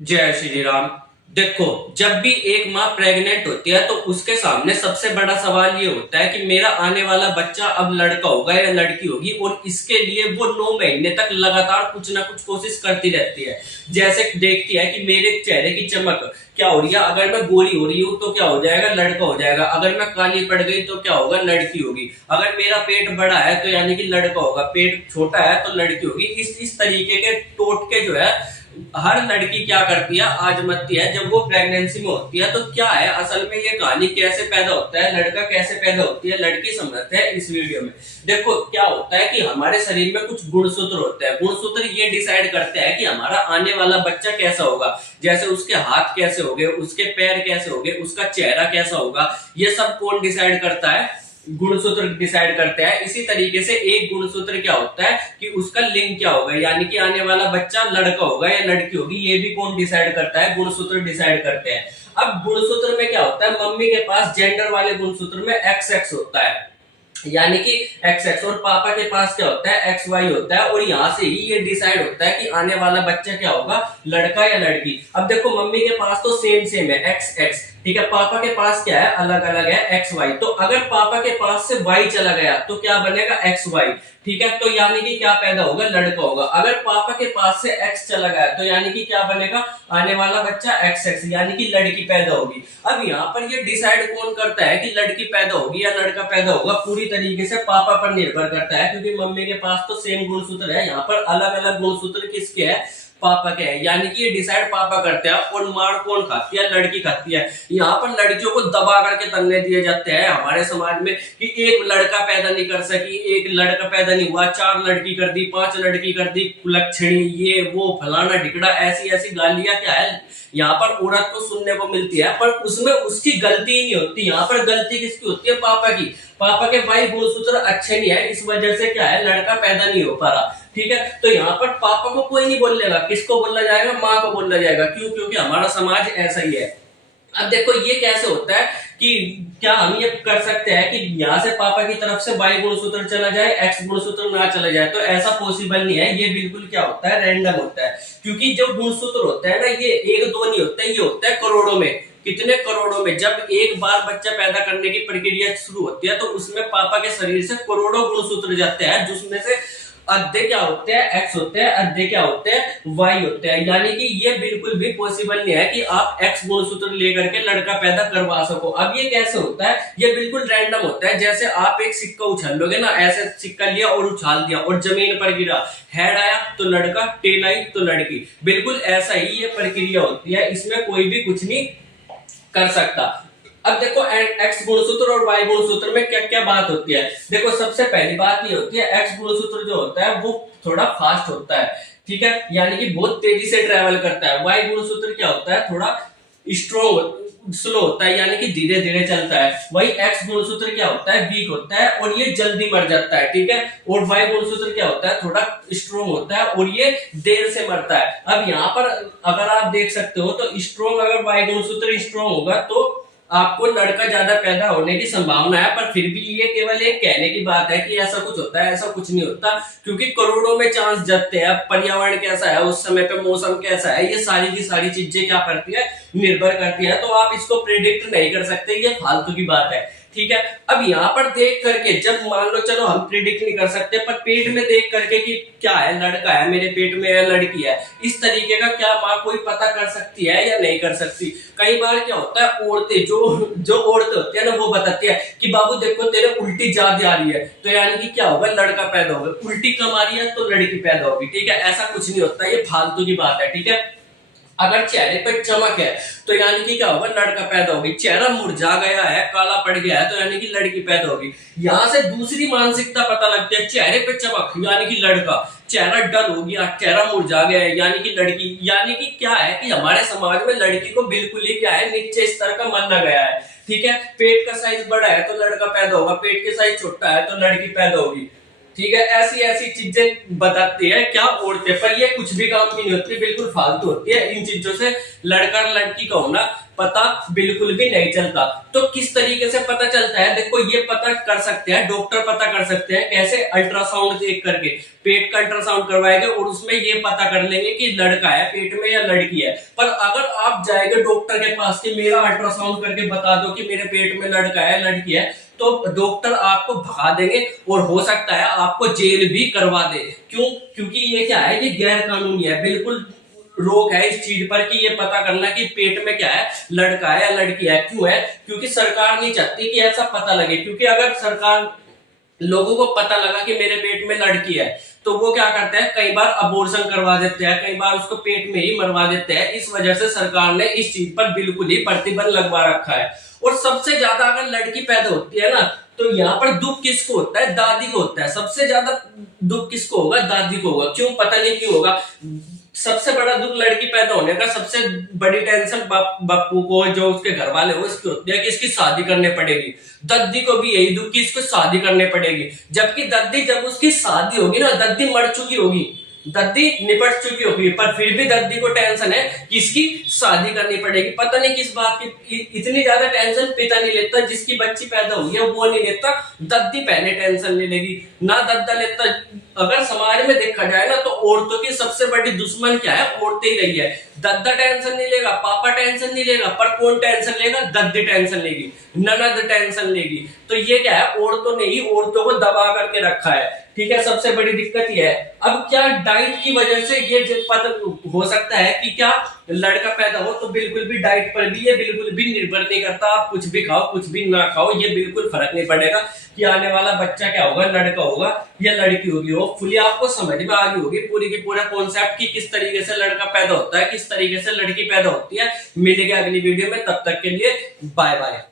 जय श्री राम। देखो, जब भी एक माँ प्रेग्नेंट होती है तो उसके सामने सबसे बड़ा सवाल ये होता है कि मेरा आने वाला बच्चा अब लड़का होगा या लड़की होगी, और इसके लिए वो 9 महीने तक लगातार कुछ ना कुछ कोशिश करती रहती है। जैसे देखती है कि मेरे चेहरे की चमक क्या हो रही है, अगर मैं गोरी हो रही हूँ तो क्या हो जाएगा, लड़का हो जाएगा। अगर मैं काली पड़ गई तो क्या होगा, लड़की होगी। अगर मेरा पेट बड़ा है तो यानी कि लड़का होगा, पेट छोटा है तो लड़की होगी। इस तरीके के टोटके जो है हर लड़की क्या करती है, आजमाती है जब वो प्रेगनेंसी में होती है। तो क्या है असल में ये कहानी, कैसे पैदा होता है लड़का, कैसे पैदा होती है लड़की, समझते हैं इस वीडियो में। देखो, क्या होता है कि हमारे शरीर में कुछ गुणसूत्र होते हैं। गुणसूत्र ये डिसाइड करते हैं कि हमारा आने वाला बच्चा कैसा होगा। जैसे उसके हाथ कैसे होंगे, उसके पैर कैसे होंगे, उसका चेहरा कैसा होगा, ये सब कौन डिसाइड करता है, गुणसूत्र डिसाइड करते हैं। इसी तरीके से एक गुणसूत्र क्या होता है कि उसका लिंग क्या होगा, यानी कि आने वाला बच्चा लड़का होगा या लड़की होगी, ये भी कौन डिसाइड करता है, गुणसूत्र डिसाइड करते हैं। अब गुणसूत्र में क्या होता है, मम्मी के पास जेंडर वाले गुणसूत्र में एक्स एक्स होता है, यानी कि एक्स एक्स, और पापा के पास क्या होता है, एक्स वाई होता है। और यहाँ से ही ये डिसाइड होता है कि आने वाला बच्चा क्या होगा, लड़का या लड़की। अब देखो, मम्मी के पास तो सेम सेम है, एक्स एक्स, ठीक है। पापा के पास क्या है, अलग अलग है, एक्स वाई। तो अगर पापा के पास से वाई चला गया तो क्या बनेगा, एक्स वाई, ठीक है। तो यानी कि क्या पैदा होगा, लड़का होगा। अगर पापा के पास से एक्स चला गया तो यानी कि क्या बनेगा, आने वाला बच्चा एक्स एक्स, यानी कि लड़की पैदा होगी। अब यहाँ पर ये डिसाइड कौन करता है कि लड़की पैदा होगी या लड़का पैदा होगा, पूरी तरीके से पापा पर निर्भर करता है, क्योंकि मम्मी के पास तो सेम गुणसूत्र है। यहाँ पर अलग अलग गुणसूत्र किसके है, पापा के है, यानी कि ये डिसाइड पापा करते हैं। और मार कौन खाती है, लड़की खाती है। यहाँ पर लड़कियों को दबा करके तलने दिए जाते हैं हमारे समाज में कि एक लड़का पैदा नहीं कर सकी, एक लड़का पैदा नहीं हुआ, 4 लड़की कर दी, 5 लड़की कर दी, कुलक्षणी, ये वो फलाना ढिकड़ा, ऐसी ऐसी गालियां क्या है यहाँ पर औरत को सुनने को मिलती है। पर उसमें उसकी गलती ही नहीं होती, यहाँ पर गलती किसकी होती है, पापा की। पापा के भाई गुणसूत्र अच्छे नहीं है, इस वजह से क्या है, लड़का पैदा नहीं हो पा रहा, ठीक है। तो यहाँ पर पापा को कोई नहीं बोलेगा, किसको बोला जाएगा, माँ को बोला जाएगा। क्यों, क्योंकि हमारा समाज ऐसा ही है। अब देखो, ये कैसे होता है कि क्या हम ये कर सकते हैं कि यहाँ से पापा की तरफ से वाई गुणसूत्र चला जाए, एक्स गुणसूत्र ना चला जाए, तो ऐसा पॉसिबल नहीं है। ये बिल्कुल क्या होता है, रैंडम होता है। क्योंकि जो गुणसूत्र होता है ना, ये एक दो नहीं होता है, ये होता है करोड़ों में। कितने करोड़ों में। जब एक बार बच्चा पैदा करने की प्रक्रिया शुरू होती है तो उसमें पापा के शरीर से करोड़ों गुणसूत्र जाते हैं, जिसमें से आधे क्या होते हैं, एक्स होते हैं, आधे क्या होते हैं, वाई होते हैं। यानी कि ये बिल्कुल भी पॉसिबल नहीं है कि आप एक्स गुणसूत्र लेकर के लड़का पैदा करवा सको। अब ये कैसे होता है, ये बिल्कुल रैंडम होता है। जैसे आप एक सिक्का उछाल लोगे ना, ऐसे सिक्का लिया और उछाल दिया और जमीन पर गिरा, हेड आया तो लड़का, टेल आई तो लड़की। बिल्कुल ऐसा ही ये प्रक्रिया होती है, इसमें कोई भी कुछ नहीं कर सकता। अब देखो, एक्स गुणसूत्र और वाई गुणसूत्र में क्या क्या बात होती है। देखो, सबसे पहली बात ये होती है, एक्स गुणसूत्र जो होता है वो थोड़ा फास्ट होता है, ठीक है, यानी कि बहुत तेजी से ट्रेवल करता है। वाई गुणसूत्र क्या होता है, थोड़ा स्ट्रोंग, स्लो होता है, यानी कि धीरे धीरे चलता है। वही एक्स गुणसूत्र क्या होता है, वीक होता है और ये जल्दी मर जाता है, ठीक है। और वाई गुणसूत्र क्या होता है, थोड़ा स्ट्रोंग होता है और ये देर से मरता है। अब यहाँ पर अगर आप देख सकते हो तो स्ट्रोंग, अगर वाई गुणसूत्र स्ट्रोंग होगा तो आपको लड़का ज्यादा पैदा होने की संभावना है। पर फिर भी ये केवल एक कहने की बात है कि ऐसा कुछ होता है, ऐसा कुछ नहीं होता, क्योंकि करोड़ों में चांस जतते हैं। पर्यावरण कैसा है उस समय पे, मौसम कैसा है, ये सारी की सारी चीजें क्या करती है, निर्भर करती है। तो आप इसको प्रिडिक्ट नहीं कर सकते, ये फालतू की बात है, ठीक है। अब यहाँ पर देख करके, जब मान लो चलो हम प्रिडिक्ट नहीं कर सकते, पर पेट में देख करके कि क्या है, लड़का है मेरे पेट में या लड़की है, इस तरीके का क्या माँ कोई पता कर सकती है या नहीं कर सकती। कई बार क्या होता है, औरतें जो औरतें होती है ना, वो बताती है कि बाबू देखो तेरे उल्टी ज्यादा आ रही है, तो यानी कि क्या होगा, लड़का पैदा होगा। उल्टी कम आ रही है तो लड़की पैदा होगी, ठीक है। ऐसा कुछ नहीं होता, ये फालतू की बात है, ठीक है। अगर चेहरे पर चमक है तो यानी कि क्या होगा, लड़का पैदा होगी। चेहरा मुरझा गया है, काला पड़ गया है, तो यानी कि लड़की पैदा होगी। यहां से दूसरी मानसिकता पता लगती है, चेहरे पे चमक यानी कि लड़का, चेहरा डल हो गया, चेहरा मुरझा गया है यानी कि लड़की। यानी कि क्या है कि हमारे समाज में लड़की को बिल्कुल ही क्या है, नीचे स्तर का माना गया है, ठीक है। पेट का साइज बड़ा है तो लड़का पैदा होगा, पेट के साइज छोटा है तो लड़की पैदा होगी, ठीक है। ऐसी ऐसी चीजें बताती है क्या, औरतें, पर ये कुछ भी काम की नहीं होती, बिल्कुल फालतू होती है। इन चीजों से लड़का लड़की का होना पता बिल्कुल भी नहीं चलता। तो किस तरीके से पता चलता है? देखो, ये पता कर सकते हैं डॉक्टर, पता कर सकते हैं कैसे? अल्ट्रासाउंड देख करके, पेट का अल्ट्रासाउंड करवाएंगे और उसमें ये पता कर लेंगे कि लड़का है पेट में या लड़की है। पर अगर आप जाएंगे डॉक्टर के पास कि मेरा अल्ट्रासाउंड करके बता दो कि मेरे पेट में लड़का है लड़की है, तो डॉक्टर आपको भगा देंगे और हो सकता है आपको जेल भी करवा दे। क्यों? क्योंकि ये क्या है, ये गैर कानूनी है, बिल्कुल रोक है इस चीज पर कि ये पता करना कि पेट में क्या है, लड़का है या लड़की है। क्यों है? क्योंकि सरकार नहीं चाहती कि ऐसा पता लगे। क्योंकि अगर सरकार, लोगों को पता लगा कि मेरे पेट में लड़की है, तो वो क्या करते हैं, कई बार अबॉर्शन करवा देते हैं, कई बार उसको पेट में ही मरवा देते हैं। इस वजह से सरकार ने इस चीज पर बिल्कुल ही प्रतिबंध लगवा रखा है। और सबसे ज्यादा अगर लड़की पैदा होती है ना, तो यहाँ पर दुख किसको होता है? दादी को होता है। सबसे ज्यादा दुख किसको होगा? दादी को होगा। क्यों? पता नहीं क्यों होगा। सबसे बड़ा दुख लड़की पैदा होने का, सबसे बड़ी टेंशन बापू को, जो उसके घर वाले हो, इसकी होती है कि इसकी शादी करने पड़ेगी। दद्दी को भी यही दुख कि इसको शादी करने पड़ेगी। जबकि दद्दी, जब उसकी शादी होगी ना, दद्दी मर चुकी होगी, दद्दी निपट चुकी होगी, पर फिर भी दद्दी को टेंशन है कि इसकी शादी करनी पड़ेगी। पता नहीं किस बात की इतनी ज्यादा टेंशन पिता नहीं लेता, जिसकी बच्ची पैदा हुई है वो नहीं लेता, दद्दी पहले टेंशन ले लेगी ना, दद्दा लेता। अगर समाज में देखा जाए ना, तो औरतों की सबसे बड़ी दुश्मन क्या है? औरतें ही रही है। दद्दा टेंशन नहीं लेगा, पापा टेंशन नहीं लेगा, पर कौन टेंशन लेगा? दद्दी टेंशन लेगी, ननद टेंशन लेगी। तो ये क्या है, औरतों ने ही औरतों को दबा करके रखा है। ठीक है, सबसे बड़ी दिक्कत ये है। अब क्या डाइट की वजह से ये पता हो सकता है कि क्या लड़का पैदा हो? तो बिल्कुल भी डाइट पर भी ये बिल्कुल भी निर्भर नहीं करता। आप कुछ भी खाओ, कुछ भी ना खाओ, ये बिल्कुल फर्क नहीं पड़ेगा कि आने वाला बच्चा क्या होगा, लड़का होगा या लड़की होगी। होपफुली आपको समझ में आ गई होगी पूरी की पूरा कॉन्सेप्ट कि किस तरीके से लड़का पैदा होता है, किस तरीके से लड़की पैदा होती है। मिलेंगे अगली वीडियो में, तब तक के लिए बाय बाय।